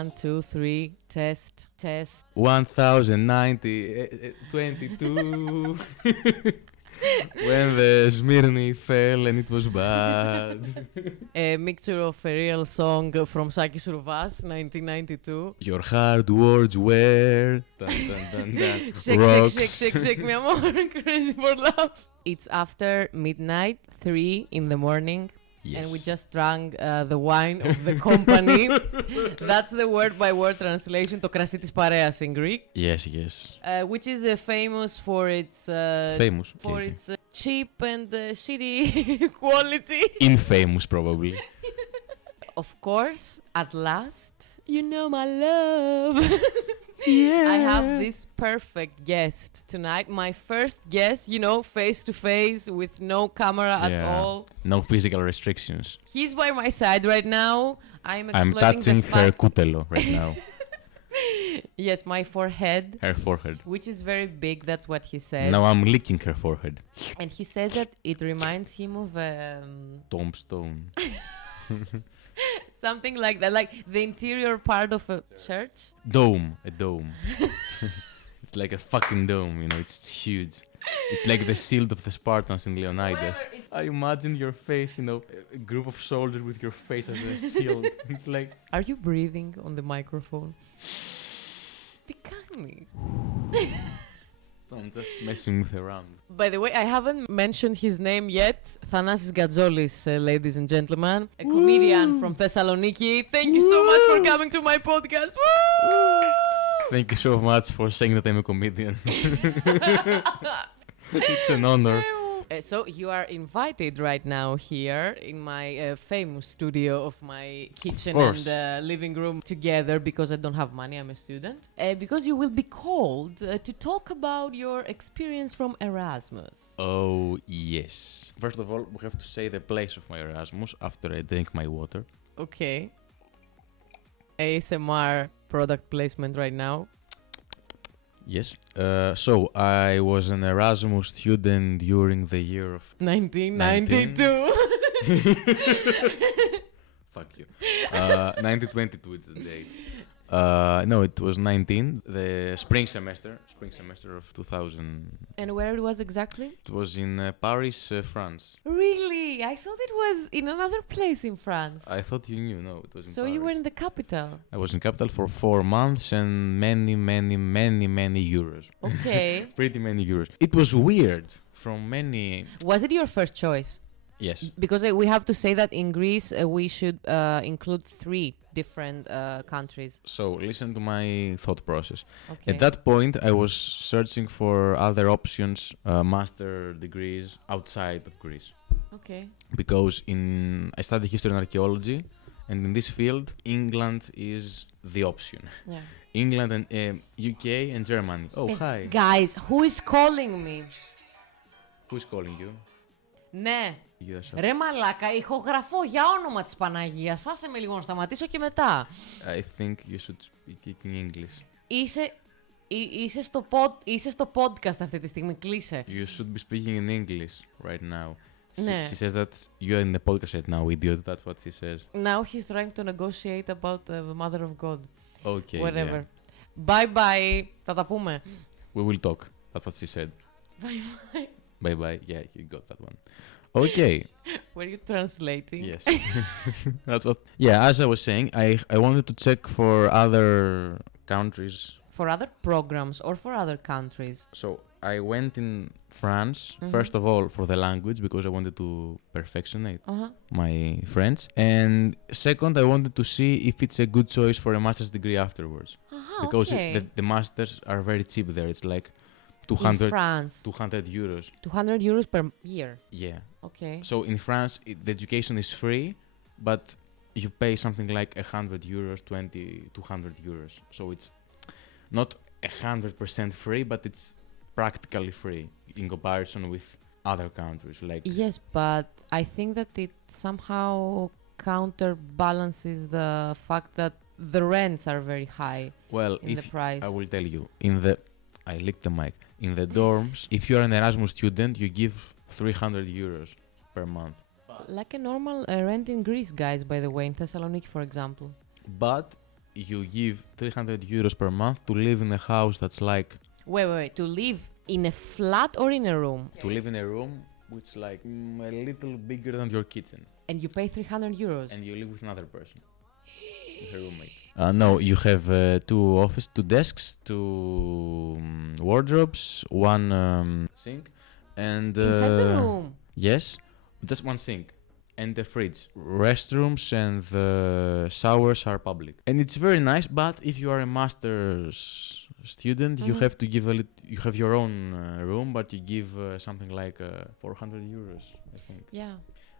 1, 2, 3, test. 1090, 22. When the Smyrni fell and it was bad. A mixture of a real song from Sakis Rouvas, 1992. Your hard words were. Dun, dun, dun, dun. Shake, mi amor, crazy for love. It's after midnight, 3 in the morning. Yes. And we just drank the wine of the company. That's the word-by-word translation. Το κρασί της παρέας in Greek. Yes, yes. Which is famous for its cheap and shitty quality. Infamous, probably. Of course, at last, you know my love. Yeah. I have this perfect guest tonight. My first guest, face to face with no camera at all. No physical restrictions. He's by my side right now. I'm touching her kutelo right now. Yes, my forehead. Her forehead. Which is very big, that's what he says. Now I'm licking her forehead. And he says that it reminds him of tombstone. Something like that, like the interior part of a church. A dome. It's like a fucking dome, it's huge. It's like the shield of the Spartans in Leonidas. I imagine your face, a group of soldiers with your face as a shield. It's like... Are you breathing on the microphone? Τι κάνεις? I'm just messing with around. By the way, I haven't mentioned his name yet. Thanasis Gkatzolis, ladies and gentlemen. A comedian from Thessaloniki. Thank you so much for coming to my podcast. Woo! Thank you so much for saying that I'm a comedian. It's an honor. So you are invited right now here in my famous studio of my kitchen and living room together because I don't have money, I'm a student. Because you will be called to talk about your experience from Erasmus. Oh, yes. First of all, we have to say the place of my Erasmus after I drink my water. Okay. ASMR product placement right now. Yes. So I was an Erasmus student during the year of 1992. Fuck you. 1922 is the date. No, it was 19. The spring semester of 2000. And where it was exactly? It was in Paris, France. Really? I thought it was in another place in France. I thought you knew. No, it was in So Paris. you were in the capital? I was in capital for 4 months and many euros. Okay. Pretty many euros. It was weird from many... Was it your first choice? Yes. Because we have to say that in Greece we should include 3 different countries. So listen to my thought process. Okay. At that point, I was searching for other options, master degrees outside of Greece. Okay. Because I study history and archaeology, and in this field, England is the option. Yeah. England and UK and Germany. Oh, hi. Guys, who is calling me? Who is calling you? Ναι. Yes, Ρε μαλάκα, ηχογραφώ για όνομα της Παναγίας. Άσε με λίγο να σταματήσω και μετά. I think you should speak it in English. Είσαι στο podcast αυτή τη στιγμή, κλείσε. You should be speaking in English right now. Ναι. She says that you're in the podcast right now, idiot. That's what she says. Now he's trying to negotiate about the Mother of God. Okay, Whatever. Yeah. Bye bye. Θα τα πούμε. We will talk. That's what she said. Bye bye. Bye bye. Yeah, you got that one. Okay. Were you translating? Yes. That's what. Yeah, as I was saying, I wanted to check for other countries. For other programs or for other countries? So I went in France, first of all, for the language, because I wanted to perfectionate my French. And second, I wanted to see if it's a good choice for a master's degree afterwards. Because the masters are very cheap there. It's like 200, in France. 200 euros. 200 euros per year? Yeah. Okay. So in France, the education is free, but you pay something like 100 euros, 200 euros. So it's not 100% free, but it's practically free in comparison with other countries. Like yes, but I think that it somehow counterbalances the fact that the rents are very high. Well, in the price. I will tell you, I licked the mic. In the dorms, if you're an Erasmus student, you give 300 euros per month. Like a normal rent in Greece, guys, by the way, in Thessaloniki, for example. But you give 300 euros per month to live in a house that's like... Wait. To live in a flat or in a room? To live in a room which is like a little bigger than your kitchen. And you pay 300 euros? And you live with another person. With a roommate. No, you have two desks, two wardrobes, one sink, and... Inside the room? Yes, just one sink. And the fridge. Restrooms and the showers are public. And it's very nice, but if you are a master's student, you have to give you have your own room, but you give something like 400 euros, I think. Yeah.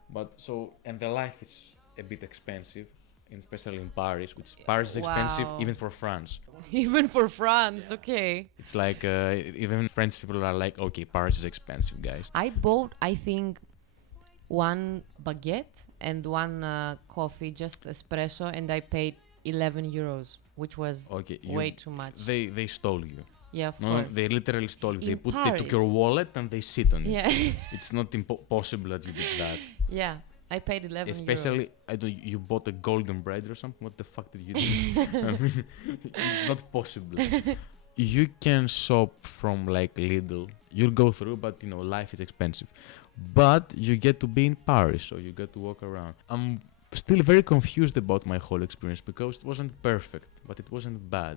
But so, and the life is a bit expensive, especially in Paris, which Paris is expensive even for France. Even for France, okay. It's like, even French people are like, okay, Paris is expensive, guys. I bought, I think, one baguette and one coffee, just espresso, and I paid 11 euros, which was way too much. They stole you. Yeah, of course. They literally stole you. They took your wallet and they sit on it. Yeah. It's not possible that you did that. Yeah, I paid 11 Especially, euros. You bought a golden bread or something. What the fuck did you do? I mean, it's not possible. You can shop from like Lidl. You'll go through, but life is expensive. But you get to be in Paris, so you get to walk around. I'm still very confused about my whole experience because it wasn't perfect, but it wasn't bad.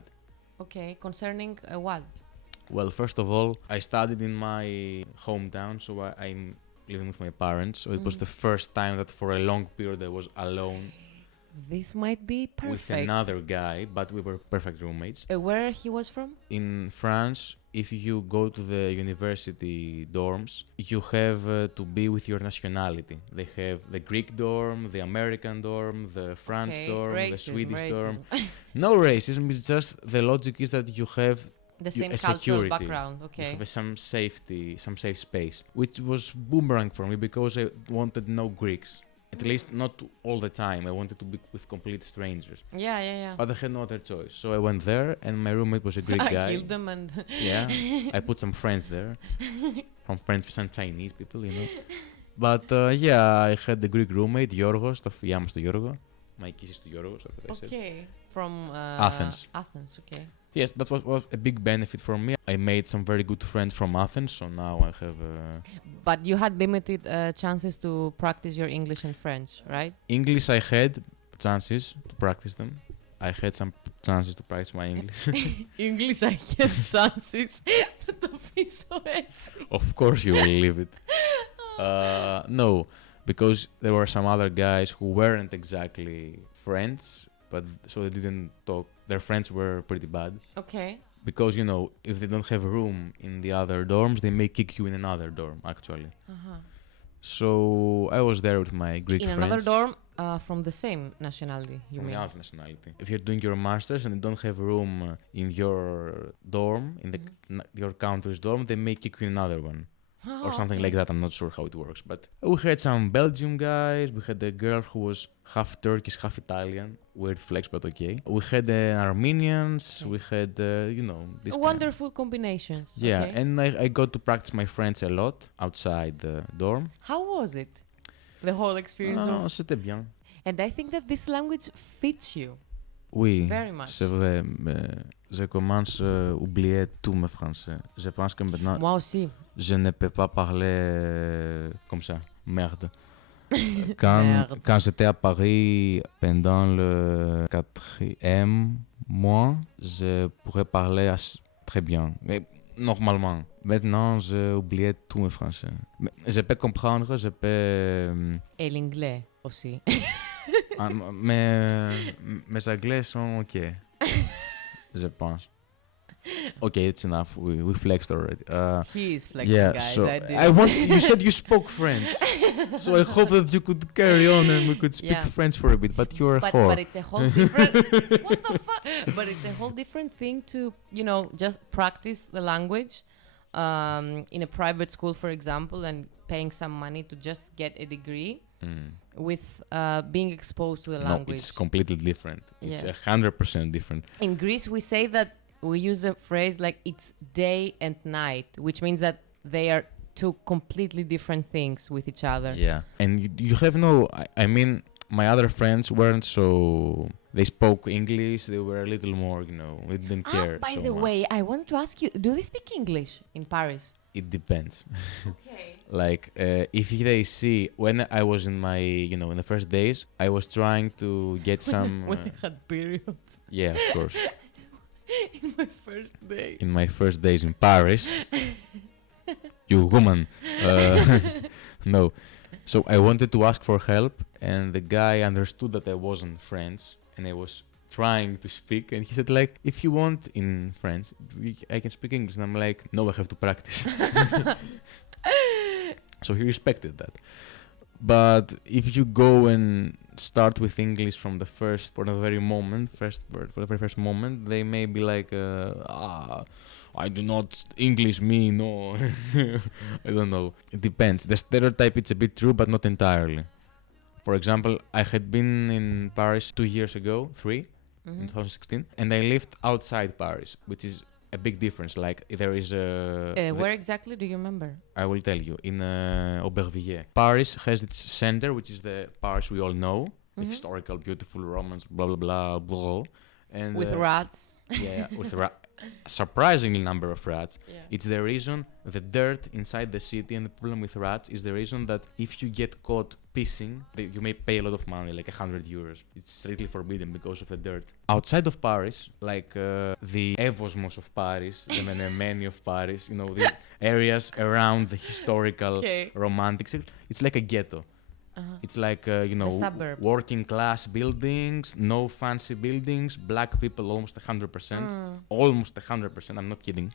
Okay, concerning what? Well, first of all, I studied in my hometown, so I'm living with my parents. So it was the first time that for a long period I was alone. This might be perfect. With another guy, but we were perfect roommates. Where he was from? In France, if you go to the university dorms, you have to be with your nationality. They have the Greek dorm, the American dorm, the French dorm, the Swedish dorm. No racism, it's just the logic is that you have the same a cultural security. background, okay. You have some safety, some safe space, which was boomerang for me because I wanted no Greeks. At least not all the time. I wanted to be with complete strangers. Yeah. But I had no other choice. So I went there and my roommate was a Greek guy. I killed them and... Yeah, I put some friends there. From French, some Chinese people, But I had the Greek roommate, Γιώργος, τα φιλιά μου στο Γιώργο. My kisses to Γιώργος. Okay, from Athens. Athens, okay. Yes, that was a big benefit for me. I made some very good friends from Athens, so now I have... But you had limited chances to practice your English and French, right? English I had chances to practice them. I had some chances to practice my English. English I had chances. Το πίσω έτσι. Of course you will leave it. No, because there were some other guys who weren't exactly friends, but so they didn't talk. Their friends were pretty bad. Okay. Because, if they don't have room in the other dorms, they may kick you in another dorm, actually. So I was there with my Greek friends. In another dorm from the same nationality, you mean? From another nationality. If you're doing your master's and you don't have room in your dorm, in your country's dorm, they may kick you in another one. Or something like that. I'm not sure how it works. But we had some Belgian guys. We had a girl who was half Turkish, half Italian. Weird flex, but okay. We had Armenians. We had, this wonderful combinations. Yeah, okay. And I got to practice my French a lot outside the dorm. How was it? The whole experience? C'était bien. And I think that this language fits you. Oui, very much. C'est vrai, mais je commence à oublier tout mes français. Je pense que maintenant... Moi aussi. Je ne peux pas parler comme ça. Merde. Quand j'étais à Paris pendant le 4e mois, je pourrais parler très bien. Mais normalement. Maintenant, j'ai oublié tout mes français. Mais je peux comprendre, je peux... Et l'anglais aussi. Mes anglais sont OK. Je pense. Okay, it's enough. We flexed already. He is flexing, guys. So you said you spoke French, so I hope that you could carry on and we could speak French for a bit. But you're a whore. But it's a whole different. What the fuck? But it's a whole different thing to just practice the language in a private school, for example, and paying some money to just get a degree. With being exposed to the language. No, it's completely different. Yes. It's 100% different. In Greece, we say that we use a phrase like it's day and night, which means that they are two completely different things with each other. Yeah. And you have no... I mean, my other friends weren't so they spoke English. They were a little more, they didn't care By so the much. way, I want to ask you, do they speak English in Paris? It depends. Okay. Like, if they see, when I was in my, in the first days, I was trying to get some... When I had period. Yeah, of course. In my first days. In my first days in Paris. You woman. No. So I wanted to ask for help, and the guy understood that I wasn't French, and I was trying to speak, and he said, like, if you want in French, I can speak English. And I'm like, no, I have to practice. So he respected that. But if you go and start with English from the for the very first moment, they may be like, I do not English me, no. I don't know. It depends. The stereotype, it's a bit true, but not entirely. For example, I had been in Paris 2 years ago, in 2016, and I lived outside Paris, which is a big difference. Like, there is a... where exactly do you remember? I will tell you. In Aubervilliers. Paris has its center, which is the Paris we all know. The historical, beautiful Romans, blah, blah, blah, blah. And, with rats. Yeah, with surprisingly number of rats. Yeah. It's the reason, the dirt inside the city, and the problem with rats is the reason that if you get caught pissing, you may pay a lot of money, like 100 euros. It's strictly forbidden because of the dirt. Outside of Paris, like the Evosmos of Paris, the Menemeni of Paris, the areas around the historical, romantic, it's like a ghetto. It's like, working class buildings, no fancy buildings, black people almost 100%. Almost 100%, I'm not kidding.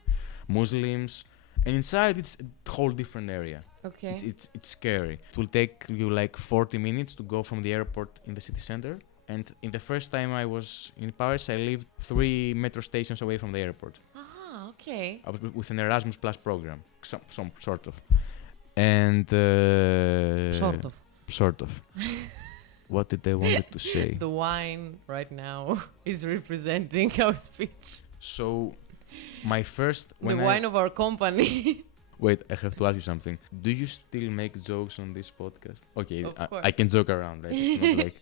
Muslims. And inside, it's a whole different area. Okay. It's scary. It will take you like 40 minutes to go from the airport in the city center. And in the first time I was in Paris, I lived 3 metro stations away from the airport. Okay. I was with an Erasmus Plus program, some sort of. And... Sort of. What did I wanted to say? The wine right now is representing our speech. So, my first... wine of our company. Wait, I have to ask you something. Do you still make jokes on this podcast? Okay, I can joke around, right? It's not like...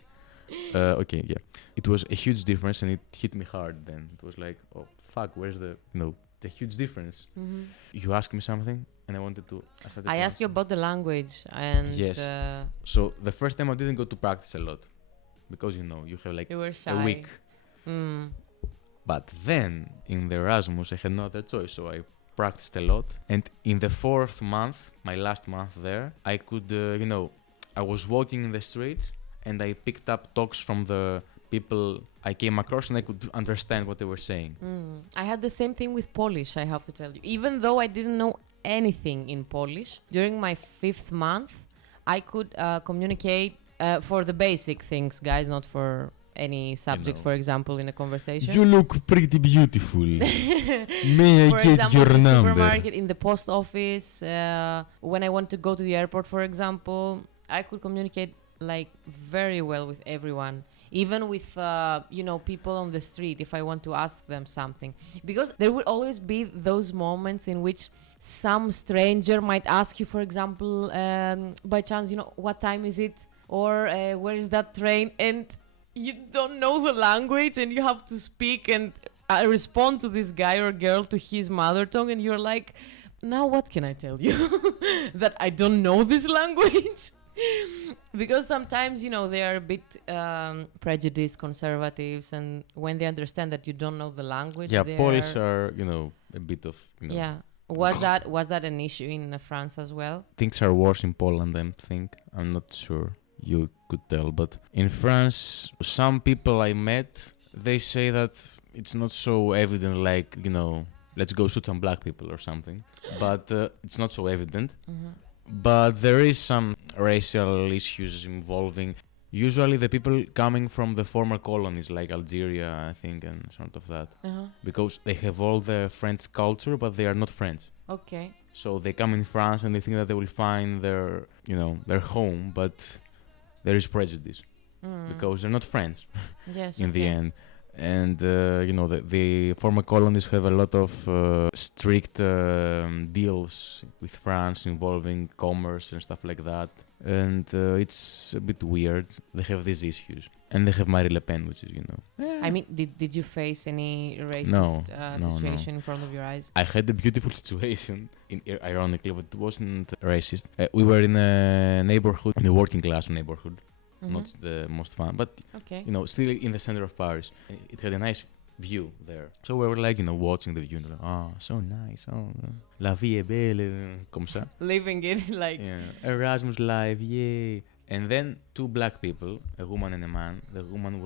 okay, yeah. It was a huge difference, and it hit me hard then. It was like, oh, fuck, where's the huge difference? You asked me something, and I wanted to... I asked you about the language, and... Yes. So, the first time I didn't go to practice a lot. Because, you have like you were shy. a week. But then, in the Erasmus, I had no other choice, so I practiced a lot. And in the 4th month, my last month there, I could, I was walking in the street, and I picked up talks from the people I came across, and I could understand what they were saying. I had the same thing with Polish, I have to tell you. Even though I didn't know anything in Polish, during my 5th month, I could communicate for the basic things, guys, not for any subject, for example, in a conversation. You look pretty beautiful. May I get your number? In the supermarket, in the post office, when I want to go to the airport, for example, I could communicate like very well with everyone. Even with, people on the street, if I want to ask them something. Because there will always be those moments in which some stranger might ask you, for example, by chance, what time is it? Or where is that train? And you don't know the language, and you have to speak and respond to this guy or girl to his mother tongue. And you're like, now what can I tell you? That I don't know this language? Because sometimes, they are a bit prejudiced, conservatives, and when they understand that you don't know the language, Polish are, a bit of, Yeah. Was that an issue in France as well? Things are worse in Poland, I think. I'm not sure you could tell, but in France, some people I met, they say that it's not so evident, like, let's go shoot some black people or something. But it's not so evident. But there is some racial issues involving usually the people coming from the former colonies like Algeria, I think, and sort of that. Because they have all the French culture, but they are not French. Okay. So they come in France and they think that they will find their home, but there is prejudice because they're not French in the end. And, the former colonies have a lot of strict deals with France involving commerce and stuff like that. And it's a bit weird. They have these issues. And they have Marine Le Pen, which is, I mean, did you face any racist situation in front of your eyes? I had a beautiful situation, ironically, but it wasn't racist. We were in a neighborhood, in a working class neighborhood. Not the most fun, but, still in the center of Paris. It had a nice view there. So we were like, watching the view, so nice, la vie est belle, comme ça. Living it like... Yeah, Erasmus life, yay. And then two black people, a woman and a man. The woman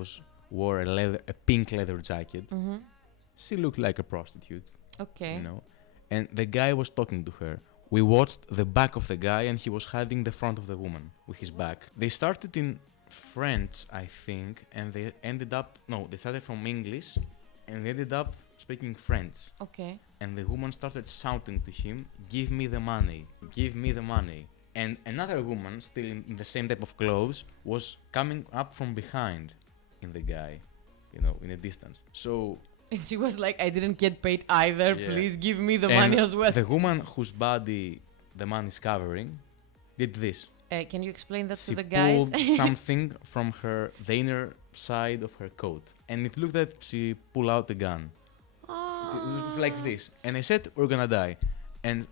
wore a pink leather jacket. She looked like a prostitute. Okay. And the guy was talking to her. We watched the back of the guy and he was hiding the front of the woman with his back. They started in French, I think, and they started from English and they ended up speaking French. Okay. And the woman started shouting to him, "Give me the money, give me the money." And another woman, still in the same type of clothes, was coming up from behind in the guy, in a distance. So... And she was like, I didn't get paid either, please give me the money as well. The woman whose body the man is covering did this. Can you explain that to the guys? She pulled something from the inner side of her coat. And it looked like she pulled out the gun. It was like this. And I said, we're gonna die. And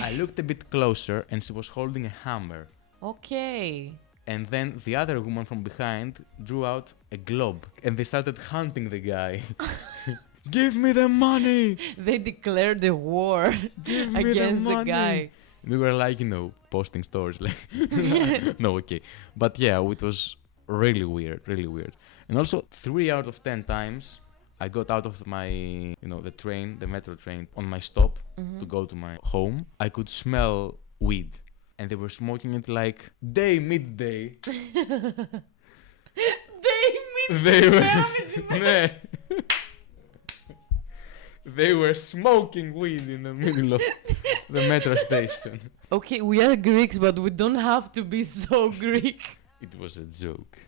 I looked a bit closer and she was holding a hammer. Okay. And then the other woman from behind drew out a globe and they started hunting the guy. Give me the money! They declared the war against the guy. We were like, posting stories like... No, okay. But yeah, it was really weird, really weird. And also 3 out of 10 times I got out of my, the metro train on my stop to go to my home. I could smell weed. And they were smoking it like midday. They were smoking weed in the middle of the metro station. Okay, we are Greeks, but we don't have to be so Greek. It was a joke.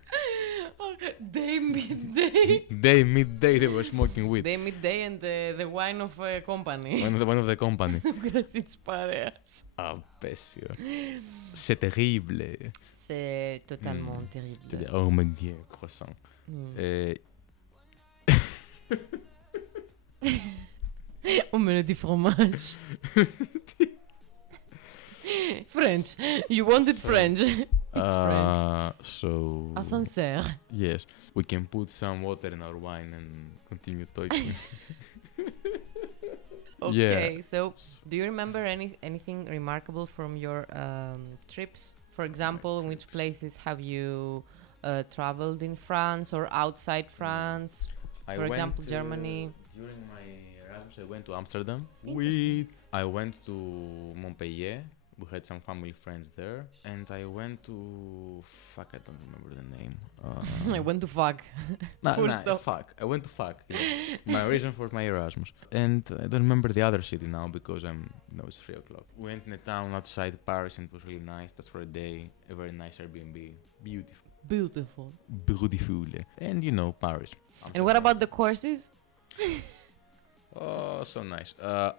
Midday. Midday, they were smoking weed. Midday and the wine of a company. Wine of the company. Gracias pareas. Απέσιο. C'est terrible. C'est totalement terrible. Oh mon Dieu, croissant. Omelette du fromage. French. You wanted French. It's French. So... Ascenseur. Yes. We can put some water in our wine and continue talking. Okay, so do you remember anything remarkable from your trips? For example, in which places have you traveled in France or outside France? For example, Germany. During my Erasmus, I went to Amsterdam. I went to Montpellier. We had some family friends there. And I went to... Fuck, I don't remember the name. I went to fuck. Fuck. I went to fuck. Yeah. My reason for my Erasmus. And I don't remember the other city now because it's 3 o'clock. We went in a town outside Paris and it was really nice. That's for a day. A very nice Airbnb. Beautiful. And Paris. And what about the courses? Oh, so nice.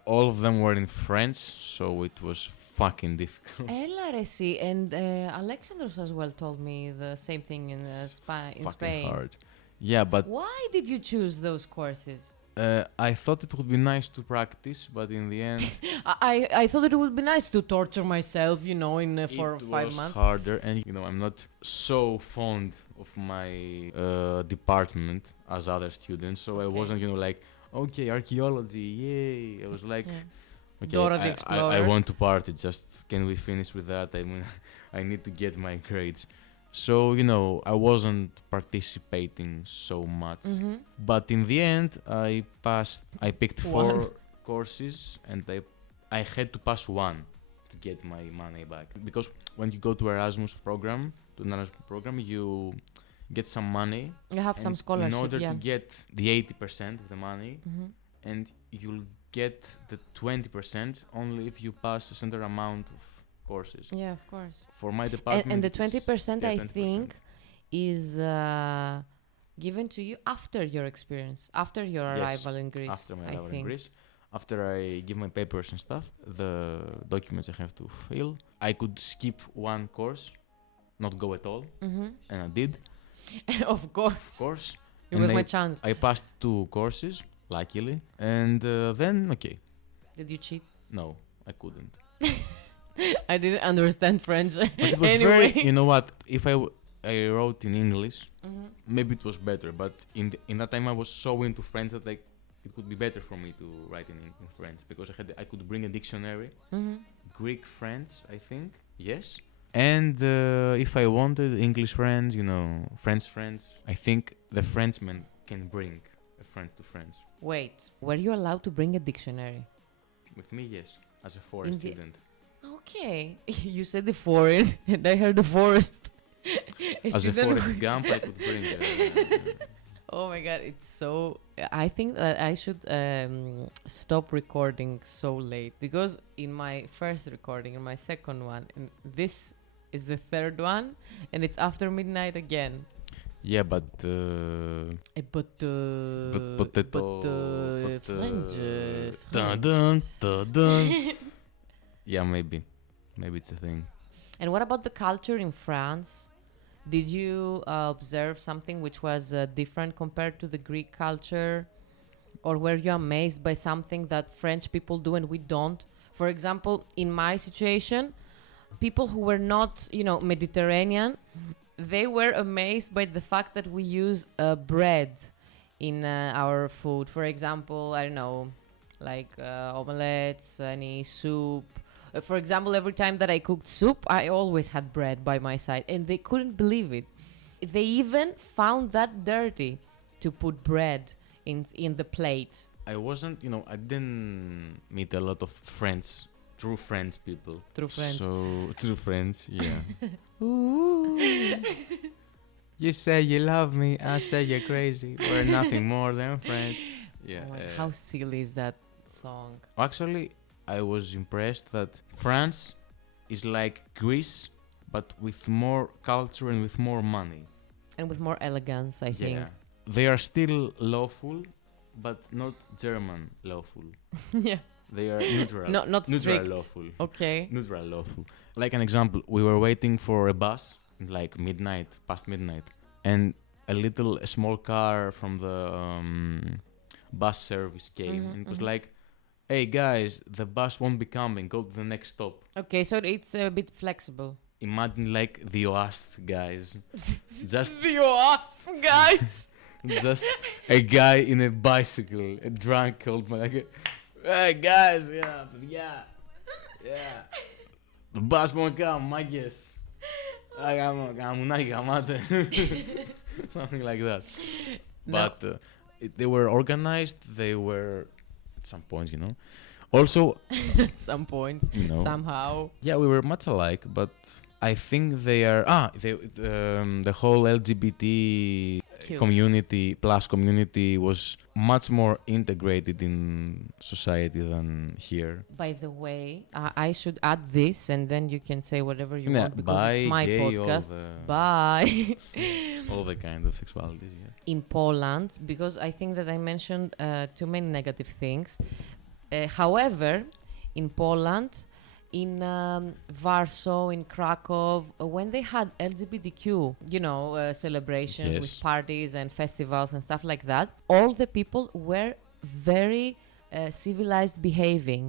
All of them were in French, so it was fucking difficult. Έλα ρε εσύ. And Alexandros as well told me the same thing in Spain. Hard. Yeah, but... Why did you choose those courses? I thought it would be nice to practice, but in the end... I thought it would be nice to torture myself, for 5 months. It was harder, and I'm not so fond of my department as other students, so I wasn't, like, okay, archaeology, yay. I was like, okay, Dora the Explorer. I want to party, just can we finish with that? I mean, I need to get my grades. So, I wasn't participating so much. But in the end, I picked 4 courses and I had to pass 1 to get my money back. Because when you go to Erasmus program, you get some money. You have some scholarship, in order to get the 80% of the money, and you'll get the 20% only if you pass a certain amount of courses. Yeah, of course. For my department, and the 20% I think is given to you after your experience, after your arrival in Greece. After my arrival in Greece. after I give my papers and stuff, the documents I have to fill, I could skip one course, not go at all, and I did. Of course. Of course. It was my chance. I passed 2 courses, luckily, and then, okay. Did you cheat? No, I couldn't. I didn't understand French. But it was anyway. you know what, if I wrote in English, maybe it was better, but in that time I was so into French that it could be better for me to write in French, because I could bring a dictionary, Greek, French, I think, yes. And if I wanted English friends, French friends, I think the Frenchman can bring a friend to French. Wait, were you allowed to bring a dictionary? With me, yes, as a foreign student. Okay, you said the foreign, and I heard the forest. As a Forrest Gump, I could bring Oh my god, it's so... I think that I should stop recording so late, because in my first recording, in my second one, and this is the third one, and it's after midnight again. Yeah, but French. Yeah, maybe it's a thing. And what about the culture in France? Did you observe something which was different compared to the Greek culture? Or were you amazed by something that French people do and we don't? For example, in my situation, people who were not, Mediterranean, they were amazed by the fact that we use bread in our food. For example, I don't know, like omelets, any soup. For example, every time that I cooked soup, I always had bread by my side, and they couldn't believe it. They even found that dirty to put bread in the plate. I didn't meet a lot of true French people. True French. So, true French, yeah. Ooh. You say you love me, I say you're crazy. We're nothing more than friends. Yeah. Oh how silly is that song? Actually, I was impressed that France is like Greece, but with more culture and with more money. And with more elegance, I think. They are still lawful, but not German lawful. Yeah. They are neutral. Not neutral strict. Lawful. Okay. Neutral lawful. Like an example, we were waiting for a bus, like past midnight, and a small car from the bus service came, and it was like, hey guys, the bus won't be coming, go to the next stop. Okay, so it's a bit flexible. Imagine like the OAST guys. Just the OAST guys! Just a guy in a bicycle, a drunk old man, like, hey guys, yeah. The bus won't come, I guess. Something like that. But they were organized, they were... at some point, Also, at some point, somehow. Yeah, we were much alike, but I think they are... the whole LGBT community was much more integrated in society than here. By the way, I should add this, and then you can say whatever you want, because it's my gay, podcast. Bye. All the kind of sexualities, yeah. In Poland, because I think that I mentioned too many negative things. However, in Poland, in Warsaw, in Krakow, when they had LGBTQ, celebrations with parties and festivals and stuff like that, all the people were very civilized behaving.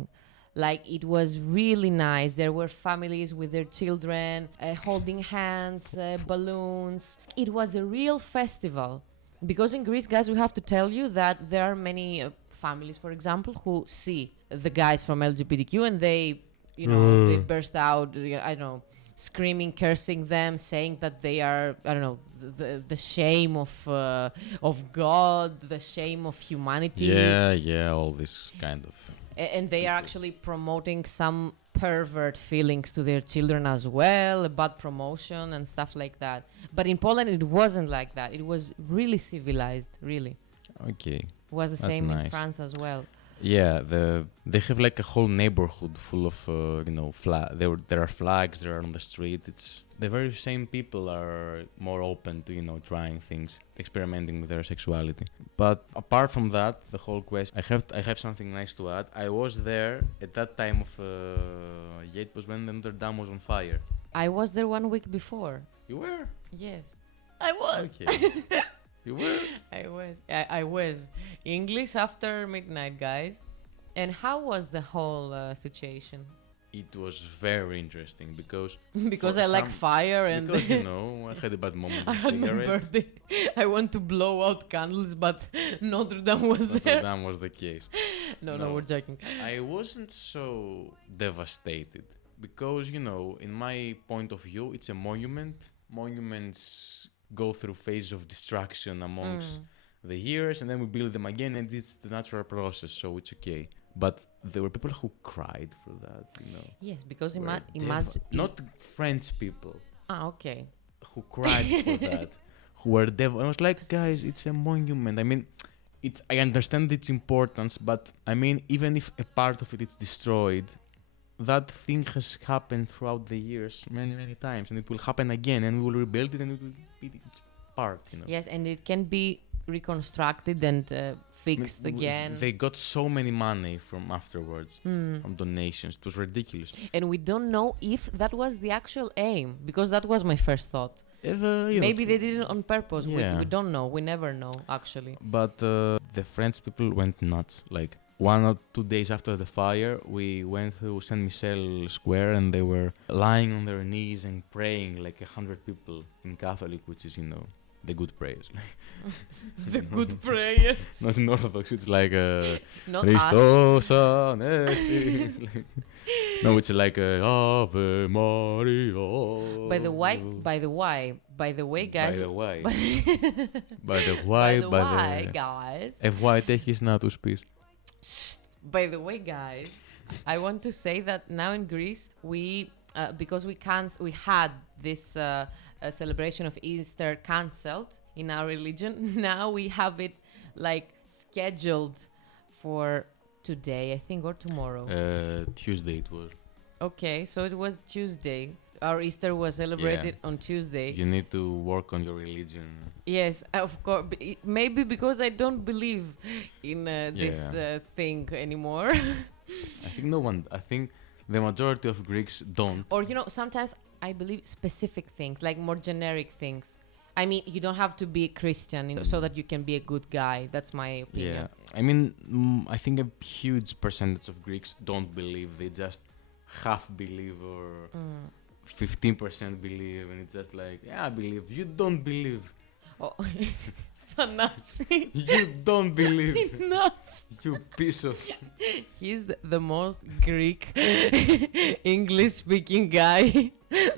Like, it was really nice. There were families with their children, holding hands, balloons. It was a real festival. Because in Greece, guys, we have to tell you that there are many families, for example, who see the guys from LGBTQ and they, they burst out, screaming, cursing them, saying that they are, the shame of God, the shame of humanity. Yeah, all this kind of... And they are actually promoting some pervert feelings to their children as well, bad promotion and stuff like that. But in Poland, it wasn't like that. It was really civilized, really. Okay. It was the same in France as well. Yeah, they have like a whole neighborhood full of, there are flags, they're on the street. the very same people are more open to, trying things, experimenting with their sexuality. But apart from that, the whole question, I have something nice to add. I was there at that time of it was when the Notre Dame was on fire. I was there 1 week before. You were? Yes, I was. Okay. You were? I was. English after midnight, guys. And how was the whole situation? It was very interesting because I like fire and because I had a bad moment I with had my cigarette. birthday. I want to blow out candles, but Notre Dame was Notre there. Dame was the case. No, we're joking. I wasn't so devastated because in my point of view, it's a monument. Monuments go through phases of destruction amongst the years, and then we build them again, and it's the natural process, so it's okay. But there were people who cried for that, Yes, because imagine... Not French people. Okay. Who cried for that. Who were devil. I was like, guys, it's a monument. I mean, I understand its importance, but I mean, even if a part of it is destroyed, that thing has happened throughout the years many, many times, and it will happen again, and we will rebuild it, and it will be its part, Yes, and it can be reconstructed and fixed again. They got so many money from afterwards, from donations. It was ridiculous. And we don't know if that was the actual aim, because that was my first thought. Maybe they did it on purpose. Yeah. We don't know. We never know, actually. But the French people went nuts. Like 1 or 2 days after the fire, we went through Saint Michel Square, and they were lying on their knees and praying like 100 people in Catholic, which is, the good prayers. The good prayers. Not in Orthodox, it's like Not Christos Anesti. No, it's like Ave Maria. By the way, guys. By the way, guys. Έχεις να τους πεις. By the way, guys, I want to say that now in Greece, we because we had this celebration of Easter cancelled in our religion. Now we have it like scheduled for today, I think, or tomorrow. Tuesday it was. Okay, so it was Tuesday. Our Easter was celebrated on Tuesday. You need to work on your religion. Yes, of course. Maybe because I don't believe in this thing anymore. I think the majority of Greeks don't. Or, sometimes I believe specific things, like more generic things. I mean, you don't have to be a Christian so that you can be a good guy. That's my opinion. Yeah. I mean, I think a huge percentage of Greeks don't believe. They just half believe or 15% believe. And it's just like, I believe. You don't believe. Oh, Thanasis. You don't believe. No. You piece of... He's the most Greek English-speaking guy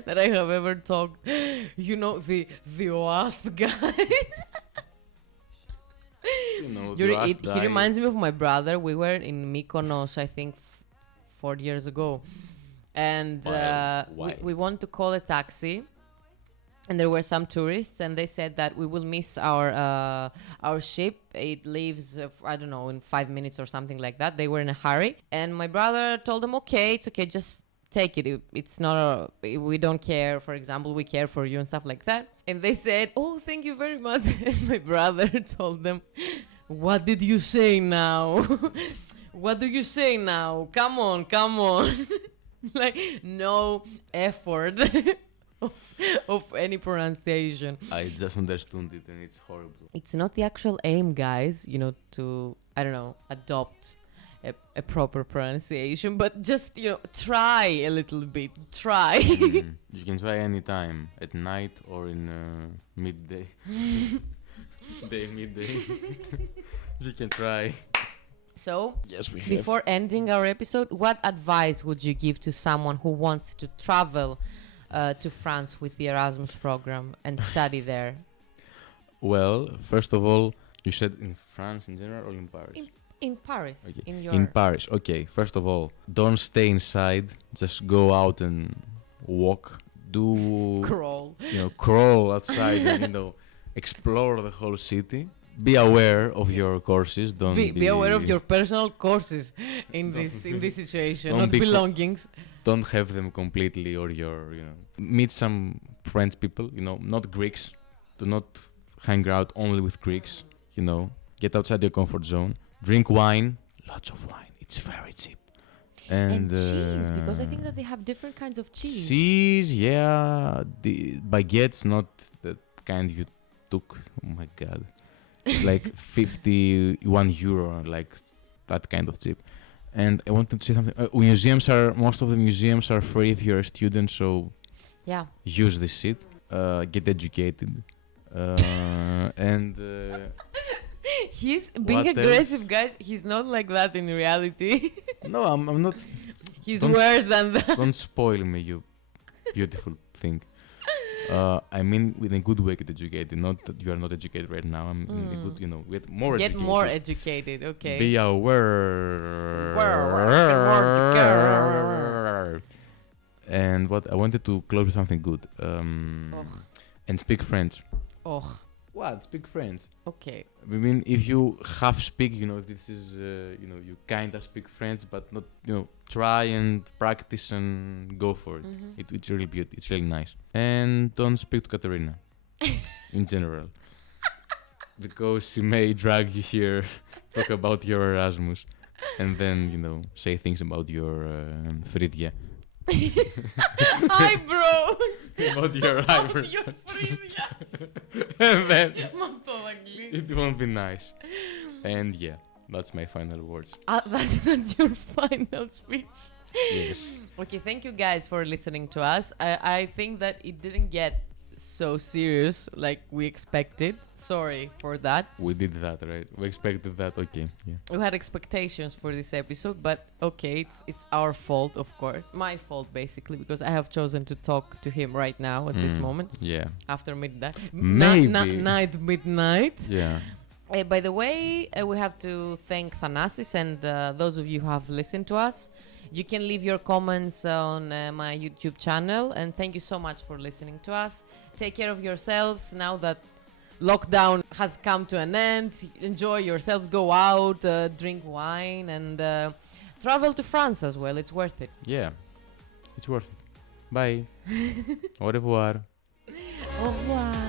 that I have ever talked. The worst guy. He reminds me of my brother. We were in Mykonos, I think, 4 years ago. And we want to call a taxi. And there were some tourists, and they said that we will miss our ship. It leaves, I don't know, in 5 minutes or something like that. They were in a hurry. And my brother told them, okay, it's okay, just take it. It's not, we don't care. For example, we care for you and stuff like that. And they said, oh, thank you very much. And my brother told them, what did you say now? What do you say now? Come on. Like, no effort. Of any pronunciation. I just understood it, and it's horrible. It's not the actual aim, guys, to, I don't know, adopt a proper pronunciation, but just, try a little bit. Try. You can try anytime, at night or in midday. Midday. You can try. So, yes, we have. Before ending our episode, what advice would you give to someone who wants to travel to France with the Erasmus program and study there? Well, first of all, you said in France in general or in Paris? In Paris. Okay. In Paris. Okay. First of all, don't stay inside. Just go out and walk. Crawl. Crawl outside and explore the whole city. Be aware of your courses. Don't be aware of your personal courses in this situation, not belongings. Don't have them completely, or meet some French people, you know, not Greeks. Do not hang out only with Greeks, you know. Get outside your comfort zone. Drink wine, lots of wine. It's very cheap. And cheese, because I think that they have different kinds of cheese. Cheese, yeah. The baguettes, not the kind you took. Oh my god. It's like 51 euro, like that kind of cheap. And I wanted to say something. Most of the museums are free if you're a student, so yeah, use this shit. Get educated. And he's being what aggressive, else? guys. He's not like that in reality. No, I'm not. He's worse than that. Don't spoil me, you beautiful thing. I mean, in a good way, get educated. Not that you are not educated right now. I'm in a good, you know, get more Get educated. more educated, okay. Be aware. And what I wanted to close with something good. And speak French. Oh. What? Speak French. Okay. I mean, if you half speak, you know, this is, you know, you kind of speak French, but not, you know, try and practice and go for it. Mm-hmm. It's really beautiful. It's really nice. And don't speak to Katerina in general. Because she may drag you here, talk about your Erasmus, and then, you know, say things about your Fridja. Eyebrows! About your eyebrows. Your Fridja. And then it won't be nice. And yeah, that's my final words. That's your final speech. Yes. Okay, thank you guys for listening to us. I think that it didn't get so serious like we expected. Sorry for that. We did that, right? We expected that. Okay, yeah. We had expectations for this episode, but okay, it's our fault, of course. My fault, basically, because I have chosen to talk to him right now at this moment. Yeah. After midnight. Maybe. Midnight. Yeah. By the way, we have to thank Thanasis and those of you who have listened to us. You can leave your comments on my YouTube channel, and thank you so much for listening to us. Take care of yourselves now that lockdown has come to an end. Enjoy yourselves, go out, drink wine, and travel to France as well. It's worth it. Yeah. It's worth it. Bye. Au revoir. Au revoir.